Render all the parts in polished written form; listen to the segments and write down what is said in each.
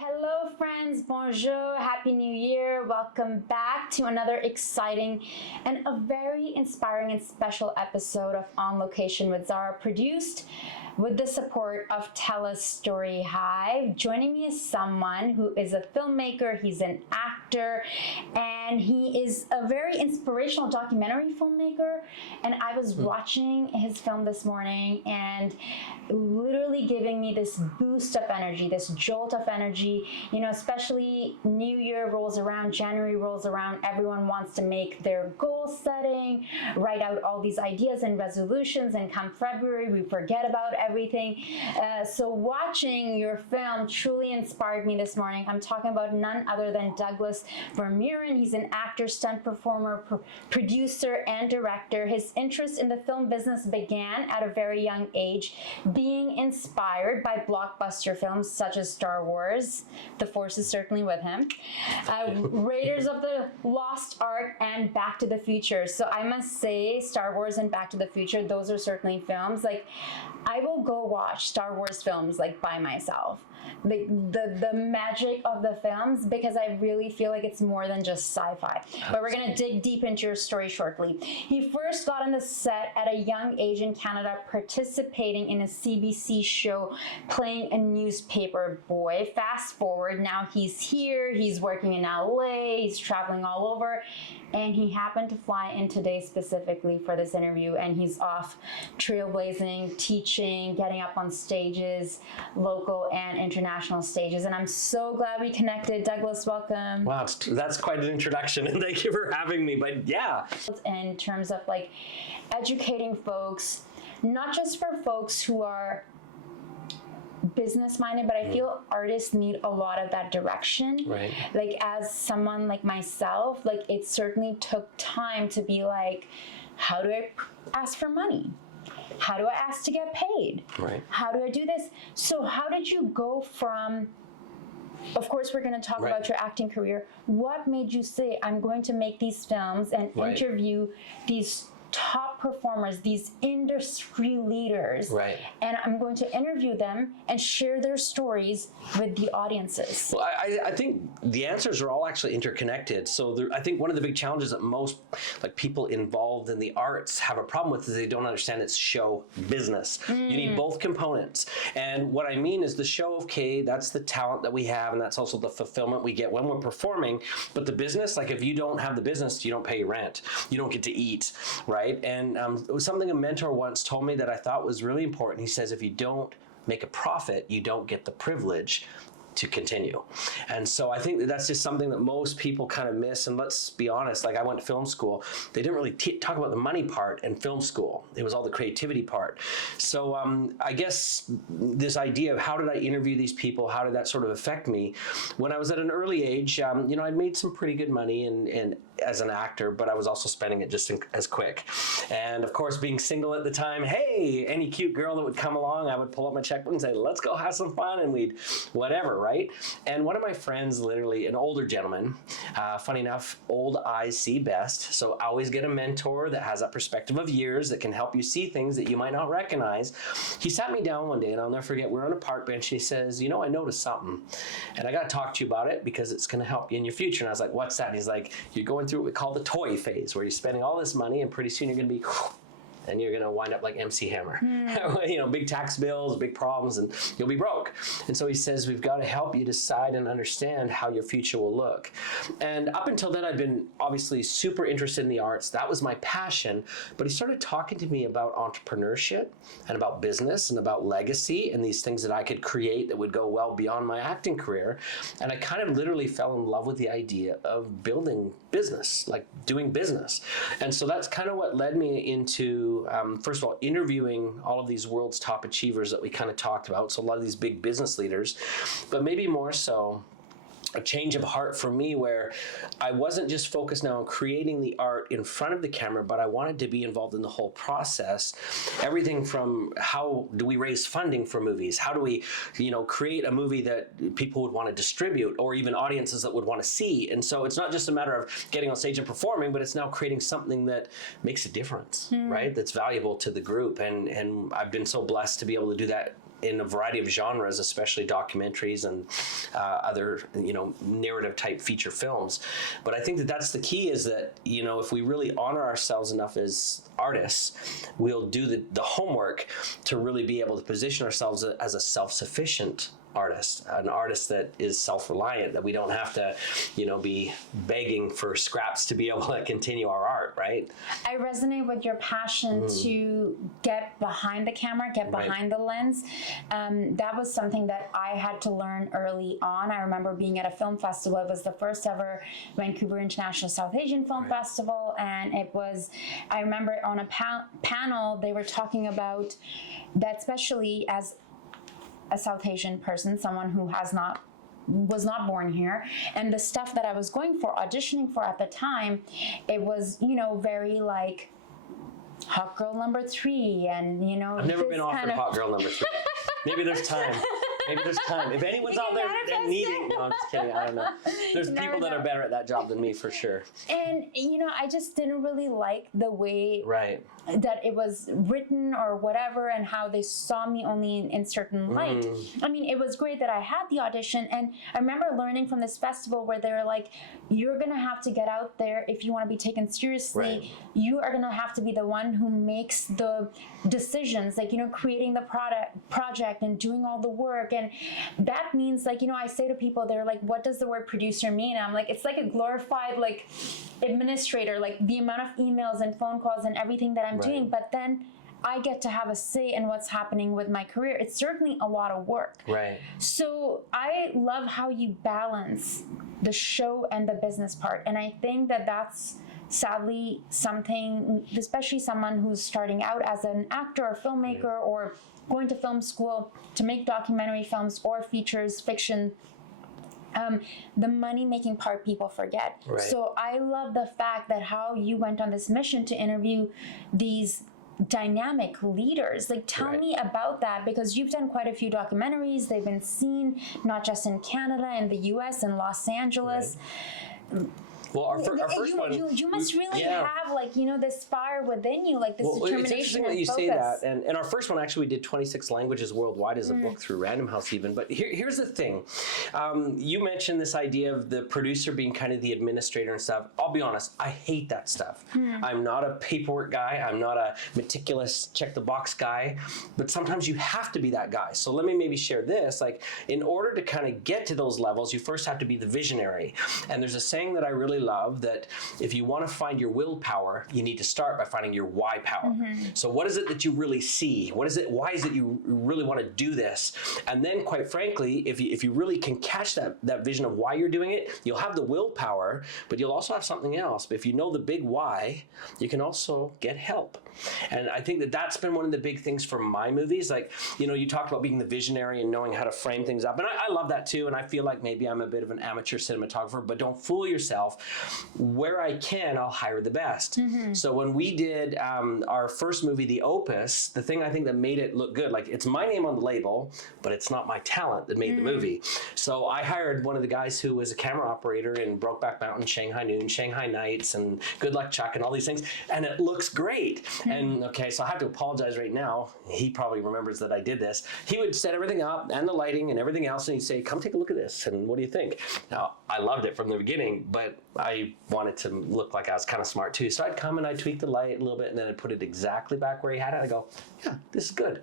Hello friends, bonjour, happy new year. Welcome back to another exciting and a very inspiring and special episode of On Location with Zara, produced with the support of Tell a Story Hive. Joining me is someone who is a filmmaker, he's an actor, and he is a very inspirational documentary filmmaker. And I was watching his film this morning and literally giving me this boost of energy, this jolt of energy. You know, especially New Year rolls around, January rolls around, everyone wants to make their goal setting, write out all these ideas and resolutions, and come February, we forget about everything. So watching your film truly inspired me this morning. I'm talking about none other than Douglas Vermeeren. He's an actor, stunt performer, producer, and director. His interest in the film business began at a very young age, being inspired by blockbuster films such as Star Wars. The Force is certainly with him. Raiders of the Lost Ark and Back to the Future. So I must say Star Wars and Back to the Future, those are certainly films. Like, I will go watch Star Wars films like by myself. The magic of the films, because I really feel like it's more than just sci-fi. But we're going to dig deep into your story shortly. He first got on the set at a young age in Canada, participating in a CBC show, playing a newspaper boy. Fast forward, now he's here, he's working in LA, he's traveling all over, and he happened to fly in today specifically for this interview, and he's off trailblazing, teaching, getting up on stages, local and international stages, and I'm so glad we connected. Douglas, welcome. Wow, that's quite an introduction, and thank you for having me, but yeah. In terms of like educating folks, not just for folks who are business minded, but I feel artists need a lot of that direction. Right. Like, as someone like myself, like, it certainly took time to be like, how do I ask for money? How do I ask to get paid? Right. How do I do this? So how did you go from, of course, we're going to talk about your acting career. What made you say, I'm going to make these films and interview these top performers, these industry leaders, and I'm going to interview them and share their stories with the audiences? Well, I think the answers are all actually interconnected. So I think one of the big challenges that most people involved in the arts have a problem with is they don't understand it's show business. You need both components. And what I mean is the show, okay, that's the talent that we have, and that's also the fulfillment we get when we're performing. But the business, like, if you don't have the business, you don't pay your rent. You don't get to eat, right? And it was something a mentor once told me that I thought was really important. He says, if you don't make a profit, you don't get the privilege to continue. And so I think that's just something that most people kind of miss. And let's be honest, like, I went to film school. They didn't really talk about the money part in film school. It was all the creativity part. So I guess this idea of how did I interview these people, how did that sort of affect me? When I was at an early age, you know, I'd made some pretty good money and as an actor, but I was also spending it just as quick. And of course, being single at the time, hey, any cute girl that would come along, I would pull up my checkbook and say, let's go have some fun, and we'd whatever, right? And one of my friends, literally an older gentleman, funny enough, old eyes see best. So I always get a mentor that has that perspective of years that can help you see things that you might not recognize. He sat me down one day, and I'll never forget, we're on a park bench, and he says, you know, I noticed something, and I got to talk to you about it because it's going to help you in your future. And I was like, what's that? And he's like, you're going through what we call the toy phase, where you're spending all this money, and pretty soon you're going to be and you're going to wind up like MC Hammer. You know, big tax bills, big problems, and you'll be broke. And so he says, we've got to help you decide and understand how your future will look. And up until then, I'd been obviously super interested in the arts. That was my passion. But he started talking to me about entrepreneurship and about business and about legacy and these things that I could create that would go well beyond my acting career. And I kind of literally fell in love with the idea of building business, like doing business. And so that's kind of what led me into first of all, interviewing all of these world's top achievers that we kind of talked about. So a lot of these big business leaders, but maybe more so a change of heart for me, where I wasn't just focused now on creating the art in front of the camera, but I wanted to be involved in the whole process. Everything from how do we raise funding for movies? How do we, you know, create a movie that people would want to distribute, or even audiences that would want to see? And so it's not just a matter of getting on stage and performing, but it's now creating something that makes a difference, right? That's valuable to the group. And I've been so blessed to be able to do that in a variety of genres, especially documentaries and other, narrative type feature films. But I think that that's the key, is that, if we really honor ourselves enough as artists, we'll do the homework to really be able to position ourselves as a self-sufficient artist, an artist that is self-reliant, that we don't have to, be begging for scraps to be able to continue our art, right? I resonate with your passion to get behind the camera, get behind the lens. That was something that I had to learn early on. I remember being at a film festival. It was the first ever Vancouver International South Asian Film Festival, and I remember on a panel, they were talking about that, especially as a South Asian person, someone who was not born here, and the stuff that I was auditioning for at the time, it was, very like hot girl number 3, and I've never been offered hot girl number 3. Maybe there's time. If anyone's out there needing, no, I'm just kidding. I don't know. There's people that are better at that job than me, for sure. And, I just didn't really like the way that it was written or whatever, and how they saw me only in certain light. I mean, it was great that I had the audition, and I remember learning from this festival where they were like, you're going to have to get out there if you want to be taken seriously. You are going to have to be the one who makes the decisions, creating the project and doing all the work. And that means, I say to people, they're like, what does the word producer mean? And I'm like, it's like a glorified, administrator, the amount of emails and phone calls and everything that I'm doing. But then I get to have a say in what's happening with my career. It's certainly a lot of work. So I love how you balance the show and the business part. And I think that that's sadly something, especially someone who's starting out as an actor or filmmaker or going to film school to make documentary films or features, fiction, the money-making part people forget. So I love the fact that how you went on this mission to interview these dynamic leaders. Tell me about that, because you've done quite a few documentaries. They've been seen not just in Canada, in the US, in Los Angeles. Well, our first one... You must really have, this fire within you, this determination it's interesting that you say that. And our first one, actually, we did 26 languages worldwide as a book through Random House even. But here's the thing. You mentioned this idea of the producer being kind of the administrator and stuff. I'll be honest, I hate that stuff. I'm not a paperwork guy. I'm not a meticulous check-the-box guy. But sometimes you have to be that guy. So let me maybe share this. In order to kind of get to those levels, you first have to be the visionary. And there's a saying that I really love, that if you want to find your willpower, you need to start by finding your why power. So what is it that you really see? Why is it you really want to do this? And then, quite frankly, if you really can catch that vision of why you're doing it, you'll have the willpower, but you'll also have something else. But if you know the big why, you can also get help. And I think that that's been one of the big things for my movies. You talked about being the visionary and knowing how to frame things up. And I love that too. And I feel like maybe I'm a bit of an amateur cinematographer, but don't fool yourself. Where I can, I'll hire the best. So when we did our first movie, the Opus, the thing I think that made it look good, it's my name on the label, but it's not my talent that made the movie. So I hired one of the guys who was a camera operator in Brokeback Mountain, Shanghai Noon, Shanghai Nights, and Good Luck Chuck, and all these things. And it looks great. And okay, so I have to apologize right now. He probably remembers that I did this. He would set everything up and the lighting and everything else, and he'd say, come take a look at this, and what do you think? Now, I loved it from the beginning, but I wanted to look like I was kind of smart too. So I'd come and I'd tweak the light a little bit, and then I'd put it exactly back where he had it. I'd go, yeah, this is good.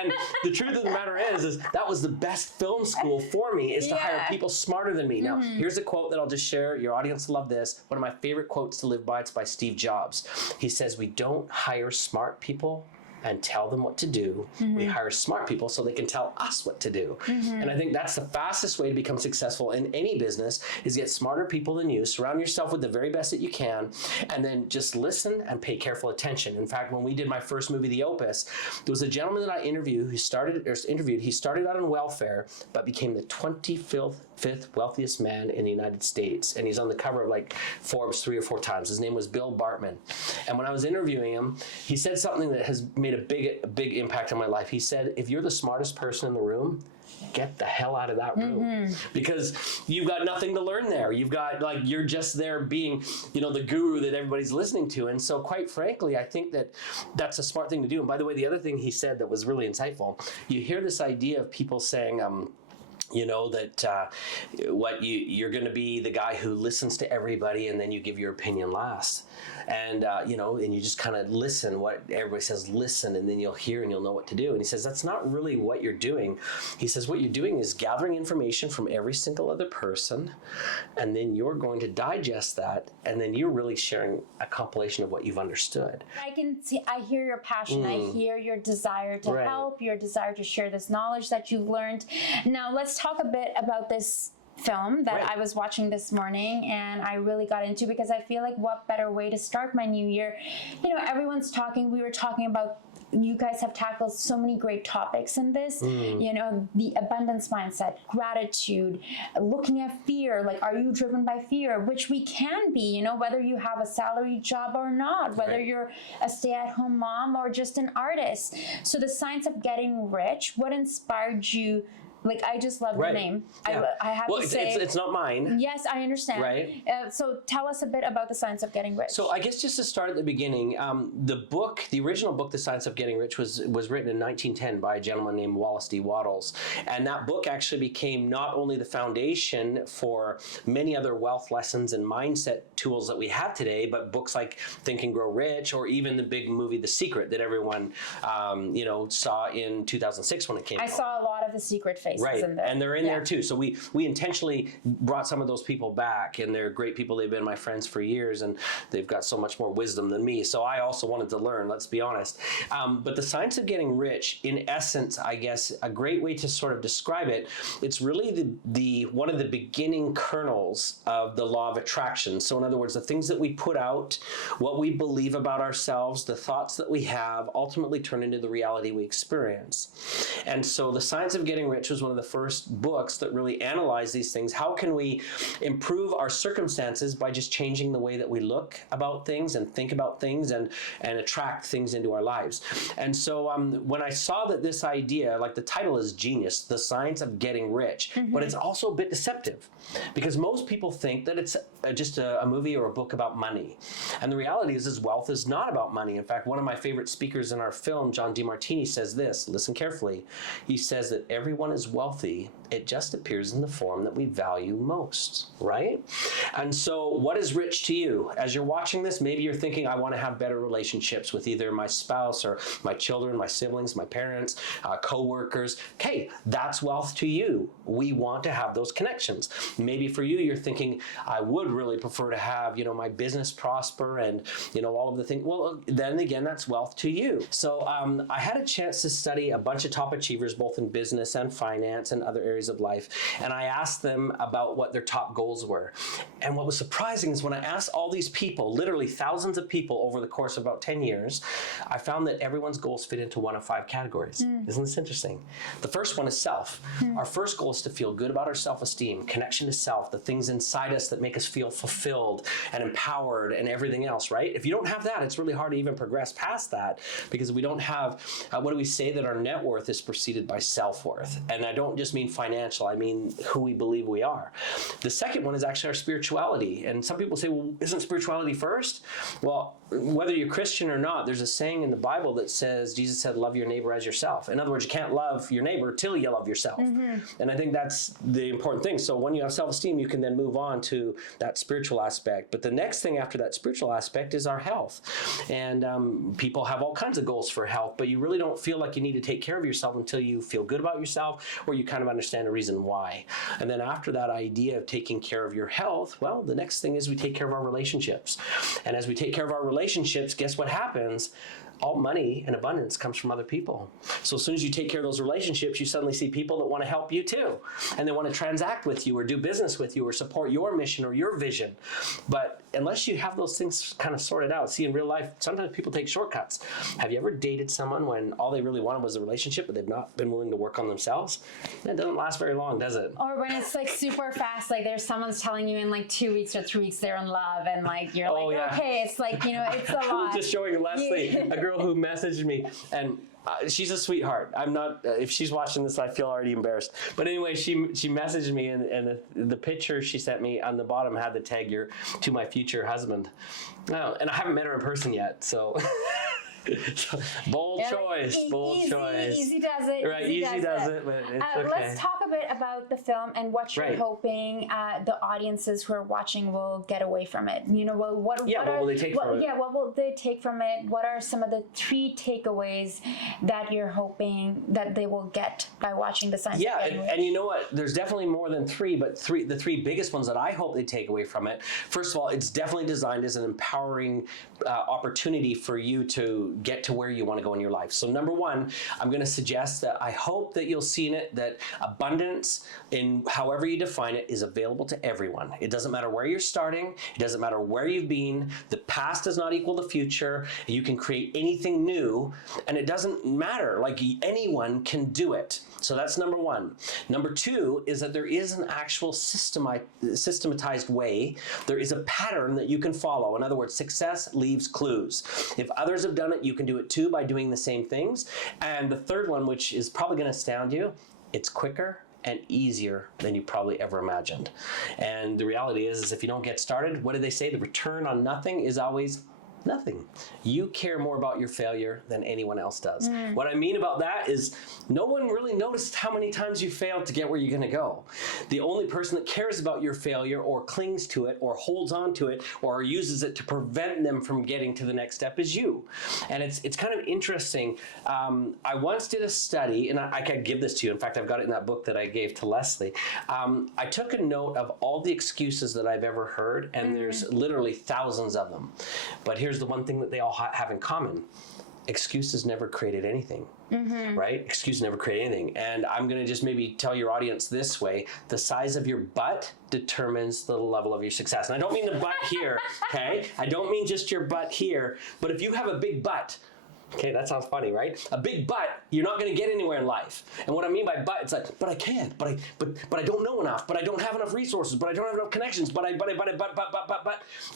And the truth of the matter is that was the best film school for me, is to hire people smarter than me. Now, here's a quote that I'll just share. Your audience will love this. One of my favorite quotes to live by, it's by Steve Jobs. He says, we don't hire smart people and tell them what to do. We hire smart people so they can tell us what to do. And I think that's the fastest way to become successful in any business, is get smarter people than you, surround yourself with the very best that you can, and then just listen and pay careful attention. In fact, when we did my first movie, The Opus, there was a gentleman that I interviewed. He started out on welfare, but became the 25th wealthiest man in the United States. And he's on the cover of Forbes 3 or 4 times. His name was Bill Bartman. And when I was interviewing him, he said something that has made made a big impact on my life. He said, if you're the smartest person in the room, get the hell out of that room, because you've got nothing to learn there. You've got, like, you're just there being, the guru that everybody's listening to. And so quite frankly, I think that that's a smart thing to do. And by the way, the other thing he said that was really insightful, you hear this idea of people saying, that you're going to be the guy who listens to everybody and then you give your opinion last. And, and you just kind of listen, what everybody says, listen, and then you'll hear and you'll know what to do. And he says, that's not really what you're doing. He says, what you're doing is gathering information from every single other person, and then you're going to digest that, and then you're really sharing a compilation of what you've understood. I hear your passion. I hear your desire to help, your desire to share this knowledge that you've learned. Now, let's talk a bit about this film that I was watching this morning and I really got into, because I feel like what better way to start my new year. Everyone's talking, we were talking about, you guys have tackled so many great topics in this, the abundance mindset, gratitude, looking at fear, like, are you driven by fear? Which we can be, whether you have a salary job or not, whether you're a stay-at-home mom or just an artist. So the science of getting rich, what inspired you? Like, I just love the name. Yeah. I have to say... it's not mine. Yes, I understand. Right. So tell us a bit about the science of getting rich. So I guess just to start at the beginning, the original book, The Science of Getting Rich, was written in 1910 by a gentleman named Wallace D. Wattles. And that book actually became not only the foundation for many other wealth lessons and mindset tools that we have today, but books like Think and Grow Rich, or even the big movie The Secret that everyone saw in 2006 when it came out. I saw a lot of The Secret faces in there. And they're in there too. So we intentionally brought some of those people back, and they're great people. They've been my friends for years, and they've got so much more wisdom than me. So I also wanted to learn, let's be honest. But The Science of Getting Rich, in essence, I guess a great way to sort of describe it, it's really the one of the beginning kernels of the law of attraction. So in other words, the things that we put out, what we believe about ourselves, the thoughts that we have, ultimately turn into the reality we experience. And so The Science of Getting Rich was one of the first books that really analyzed these things. How can we improve our circumstances by just changing the way that we look about things and think about things and attract things into our lives? And so when I saw that this idea, like, the title is genius, The Science of Getting Rich, but it's also a bit deceptive, because most people think that it's just a movie or a book about money. And the reality is wealth is not about money. In fact, one of my favorite speakers in our film, John DeMartini, says this, listen carefully. He says that everyone is wealthy, it just appears in the form that we value most, right? And so what is rich to you? As you're watching this, maybe you're thinking, I want to have better relationships with either my spouse or my children, my siblings, my parents, co-workers. Okay, that's wealth to you. We want to have those connections. Maybe for you, you're thinking, I would really prefer to have, my business prosper and, all of the things. Well, then again, that's wealth to you. So I had a chance to study a bunch of top achievers, both in business and finance and other areas of life. And I asked them about what their top goals were. And what was surprising is when I asked all these people, literally thousands of people over the course of about 10 years, I found that everyone's goals fit into one of 5 categories. Isn't this interesting? The first one is self. Our first goal is to feel good about our self-esteem, connection to self, the things inside us that make us feel fulfilled and empowered and everything else, right? If you don't have that, it's really hard to even progress past that, because we don't have, what do we say, that our net worth is preceded by self-worth. And I don't just mean financial, I mean who we believe we are. The second one is actually our spirituality. And some people say, well, isn't spirituality first? Well, whether you're Christian or not, there's a saying in the Bible that says, Jesus said, love your neighbor as yourself. In other words, you can't love your neighbor till you love yourself. And I think that's the important thing. So when you have self-esteem, you can then move on to that spiritual aspect. But the next thing after that spiritual aspect is our health. And people have all kinds of goals for health, but you really don't feel like you need to take care of yourself until you feel good about yourself, or you kind of understand a reason why. And then after that idea of taking care of your health, well, the next thing is we take care of our relationships. And as we take care of our relationships, guess what happens? All money and abundance comes from other people. So as soon as you take care of those relationships, you suddenly see people that want to help you too. And they want to transact with you or do business with you or support your mission or your vision. But unless you have those things kind of sorted out. See, in real life, sometimes people take shortcuts. Have you ever dated someone when all they really wanted was a relationship, but they've not been willing to work on themselves? That doesn't last very long, does it? Or when it's like super fast, like there's someone's telling you in like 2 weeks or 3 weeks they're in love, and like you're okay, it's like, you know, it's a lot. I was just showing Leslie, a girl who messaged me, and she's a sweetheart. I'm not, if she's watching this, I feel already embarrassed. But anyway, she messaged me, and the picture she sent me on the bottom had the tag, to my future husband. And I haven't met her in person yet, so. Bold choice. Easy does it. Right, easy does it, but it's okay. Let's talk a bit about the film and what you're hoping the audiences who are watching will get away from it. You know, what will they take from it? Yeah, what will they take from it? What are some of the 3 takeaways that you're hoping that they will get by watching the science? Yeah, and you know what? There's definitely more than 3, but the 3 biggest ones that I hope they take away from it. First of all, it's definitely designed as an empowering opportunity for you to get to where you want to go in your life. So number 1, I'm going to suggest that I hope that you'll see in it that abundance, in however you define it, is available to everyone. It doesn't matter where you're starting. It doesn't matter where you've been. The past does not equal the future. You can create anything new, and it doesn't matter. Like, anyone can do it. So that's number 1. Number 2 is that there is an actual systematized way. There is a pattern that you can follow. In other words, success leaves clues. If others have done it, you can do it too by doing the same things. And the third one, which is probably going to astound you, it's quicker and easier than you probably ever imagined. And the reality is if you don't get started, what do they say? The return on nothing is always nothing. You care more about your failure than anyone else does. What I mean about that is no one really noticed how many times you failed to get where you're going to go. The only person that cares about your failure or clings to it or holds on to it or uses it to prevent them from getting to the next step is you. And it's kind of interesting. I once did a study, and I could give this to you. In fact, I've got it in that book that I gave to Leslie. I took a note of all the excuses that I've ever heard, and there's literally thousands of them. But here's the one thing that they all have in common. Excuses never created anything, right? Excuses never create anything. And I'm going to just maybe tell your audience this way. The size of your butt determines the level of your success. And I don't mean the butt here, okay? I don't mean just your butt here. But if you have a big butt, okay, that sounds funny, right? A big butt, you're not going to get anywhere in life. And what I mean by butt, it's like, but I can't, but I don't know enough, but I don't have enough resources, but I don't have enough connections, but.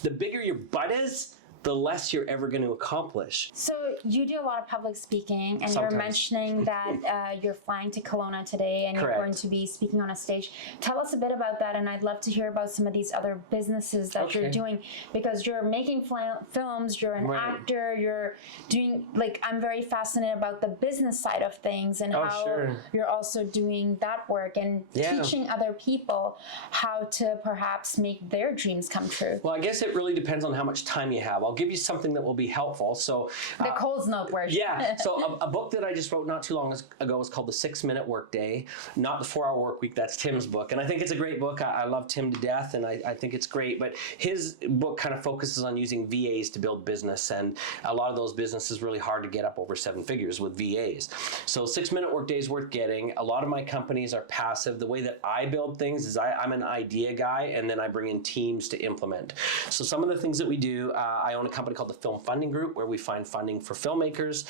The bigger your butt is, the less you're ever going to accomplish. So you do a lot of public speaking, and Sometimes. You're mentioning that you're flying to Kelowna today, and Correct. You're going to be speaking on a stage. Tell us a bit about that, and I'd love to hear about some of these other businesses that you're doing, because you're making films, you're an actor, you're doing, like, I'm very fascinated about the business side of things and how you're also doing that work and teaching other people how to perhaps make their dreams come true. Well, I guess it really depends on how much time you have. I'll give you something that will be helpful. So the Coles Note version. Yeah. So a book that I just wrote not too long ago is called The 6-Minute Workday, not the 4-Hour Work Week. That's Tim's book. And I think it's a great book. I love Tim to death, and I think it's great. But his book kind of focuses on using VAs to build business. And a lot of those businesses really hard to get up over 7 figures with VAs. So 6-Minute Workday is worth getting. A lot of my companies are passive. The way that I build things is I'm an idea guy, and then I bring in teams to implement. So some of the things that we do, I own a company called the Film Funding Group, where we find funding for filmmakers.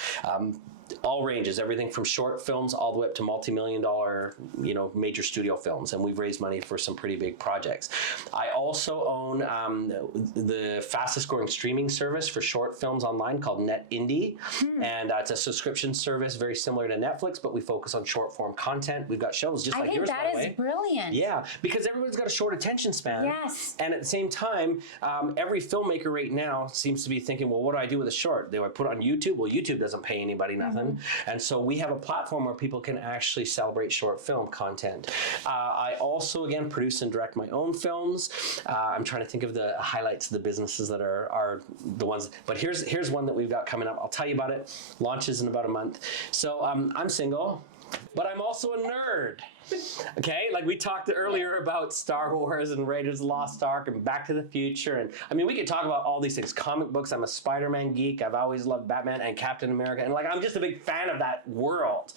All ranges, everything from short films all the way up to multi-million-dollar, major studio films, and we've raised money for some pretty big projects. I also own the fastest-growing streaming service for short films online called Net Indie, and it's a subscription service very similar to Netflix, but we focus on short-form content. We've got shows just like yours, by the way. I think that is brilliant. Yeah, because everyone's got a short attention span. Yes. And at the same time, every filmmaker right now seems to be thinking, well, what do I do with a short? Do I put it on YouTube? Well, YouTube doesn't pay anybody nothing. And so we have a platform where people can actually celebrate short film content. I also, again, produce and direct my own films. I'm trying to think of the highlights of the businesses that are the ones. But here's one that we've got coming up. I'll tell you about it. Launches in about a month. So I'm single. but I'm also a nerd. Okay, like we talked earlier about Star Wars and Raiders of the Lost Ark and Back to the Future, and I mean we could talk about all these things. Comic books, I'm a Spider-Man geek. I've always loved Batman and Captain America, and like I'm just a big fan of that world.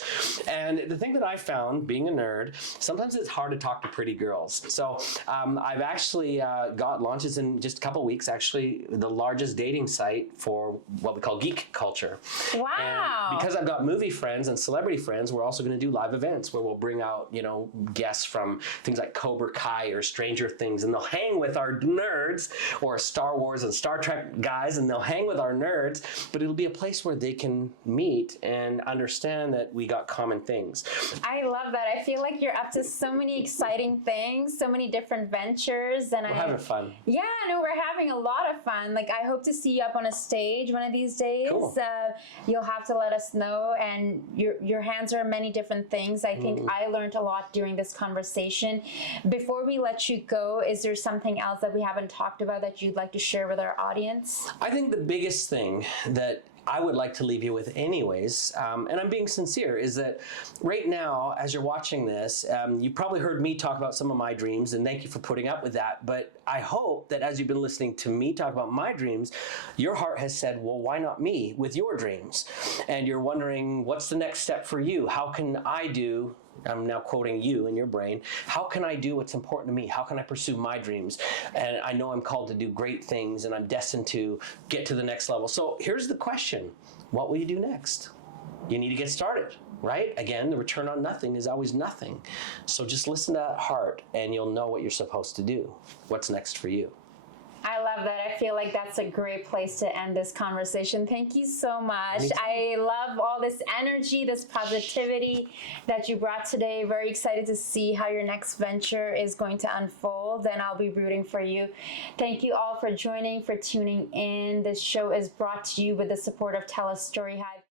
And the thing that I found, being a nerd, sometimes it's hard to talk to pretty girls. So I've actually got launches in just a couple weeks. Actually, the largest dating site for what we call geek culture. Wow! And because I've got movie friends and celebrity friends, we're also going to do live events where we'll bring out guests from things like Cobra Kai or Stranger Things, and they'll hang with our nerds, or Star Wars and Star Trek guys, and they'll hang with our nerds, but it'll be a place where they can meet and understand that we got common things. I love that. I feel like you're up to so many exciting things, so many different ventures, and We're having fun. Yeah, no, we're having a lot of fun. Like, I hope to see you up on a stage one of these days. Cool. You'll have to let us know, and your hands are many different things. I think I learned a lot during this conversation. Before we let you go, is there something else that we haven't talked about that you'd like to share with our audience? I think the biggest thing that I would like to leave you with anyways, and I'm being sincere, is that right now, as you're watching this, you probably heard me talk about some of my dreams, and thank you for putting up with that. But I hope that as you've been listening to me talk about my dreams, your heart has said, well, why not me with your dreams? And you're wondering, what's the next step for you? How can I do, I'm now quoting you in your brain, how can I do what's important to me? How can I pursue my dreams? And I know I'm called to do great things, and I'm destined to get to the next level. So here's the question. What will you do next? You need to get started, right? Again, the return on nothing is always nothing. So just listen to that heart, and you'll know what you're supposed to do. What's next for you? I love that. I feel like that's a great place to end this conversation. Thank you so much. I love all this energy, this positivity that you brought today. Very excited to see how your next venture is going to unfold, and I'll be rooting for you. Thank you all for joining, for tuning in. This show is brought to you with the support of Tell Us Story Hive.